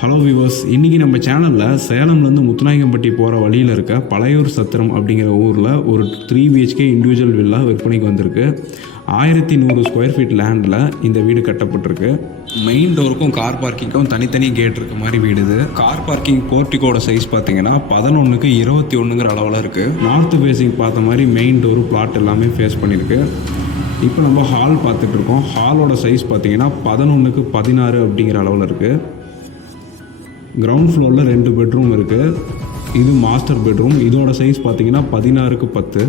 Hello viewers இன்றைக்கி நம்ம சேனலில் சேலம்லேருந்து முத்துநாயகம்பட்டி போகிற வழியில் இருக்க பழையூர் சத்திரம் அப்படிங்கிற ஊரில் ஒரு த்ரீ பிஹெச்கே இண்டிவிஜுவல் வில்லா விற்பனைக்கு வந்திருக்கு. ஆயிரத்தி நூறு ஸ்கொயர் ஃபீட் லேண்டில் இந்த வீடு கட்டப்பட்டிருக்கு. மெயின் டோருக்கும் கார் பார்க்கிங்க்கும் தனித்தனி கேட் இருக்க மாதிரி வீடு இது. கார் பார்க்கிங் போர்ட்டிக்கோட சைஸ் பார்த்தீங்கன்னா பதினொன்றுக்கு இருபத்தி ஒன்றுங்கிற அளவில் இருக்குது நார்த் ஃபேஸிங் பார்த்த மாதிரி மெயின் டோரு பிளாட் எல்லாமே ஃபேஸ் பண்ணியிருக்கு இப்போ நம்ம ஹால் பார்த்துட்ருக்கோம் ஹாலோட சைஸ் பார்த்தீங்கன்னா பதினொன்றுக்கு பதினாறு அப்படிங்கிற அளவில் இருக்குது கிரவுண்ட் ஃப்ளோரில் ரெண்டு பெட்ரூம் இருக்குது இது மாஸ்டர் பெட்ரூம் இதோட சைஸ் பார்த்தீங்கன்னா பதினாறுக்கு பத்து.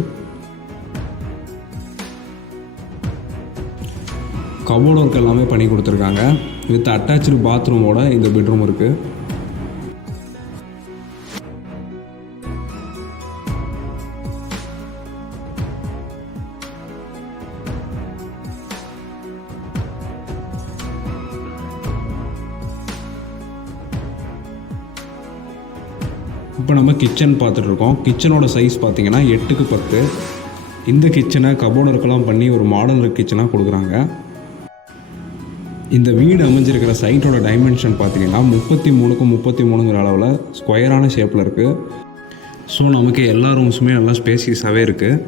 கபோர்ட் ஒர்க் எல்லாமே பண்ணி கொடுத்துருக்காங்க. வித் அட்டாச்சு பாத்ரூமோட இந்த பெட்ரூம் இருக்குது இப்போ நம்ம கிச்சன் பார்த்துட்ருக்கோம். கிச்சனோட சைஸ் பார்த்திங்கன்னா எட்டுக்கு பத்து. இந்த கிச்சனை கபோர்டருக்கெல்லாம் பண்ணி ஒரு மாடலர் கிச்சனாக கொடுக்குறாங்க. இந்த வீடு அமைஞ்சிருக்கிற சைட்டோட டைமென்ஷன் பார்த்திங்கன்னா முப்பத்தி மூணுக்கு முப்பத்தி மூணுங்கிற அளவில் ஸ்கொயரான ஷேப்பில் இருக்குது ஸோ நமக்கு எல்லா ரூம்ஸுமே நல்லா ஸ்பேசியஸாகவே இருக்குது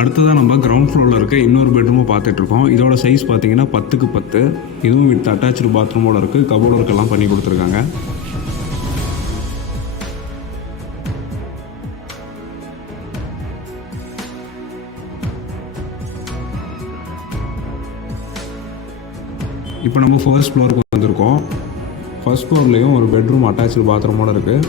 அடுத்ததாக நம்ம கிரவுண்ட் ஃப்ளோரில் இருக்க இன்னொரு பெட்ரூமை பார்த்துட்ருக்கோம். இதோட சைஸ் பார்த்திங்கன்னா பத்துக்கு பத்து. இதுவும் வித் அட்டாச்சு பாத்ரூமோட இருக்குது கபோர்ட் ஒர்க்கெல்லாம் பண்ணி கொடுத்துருக்காங்க. இப்போ நம்ம ஃபர்ஸ்ட் ஃப்ளோருக்கு வந்திருக்கோம். ஃபர்ஸ்ட் ஃப்ளோர்லேயும் ஒரு பெட்ரூம் அட்டாச்சு பாத்ரூமோட இருக்குது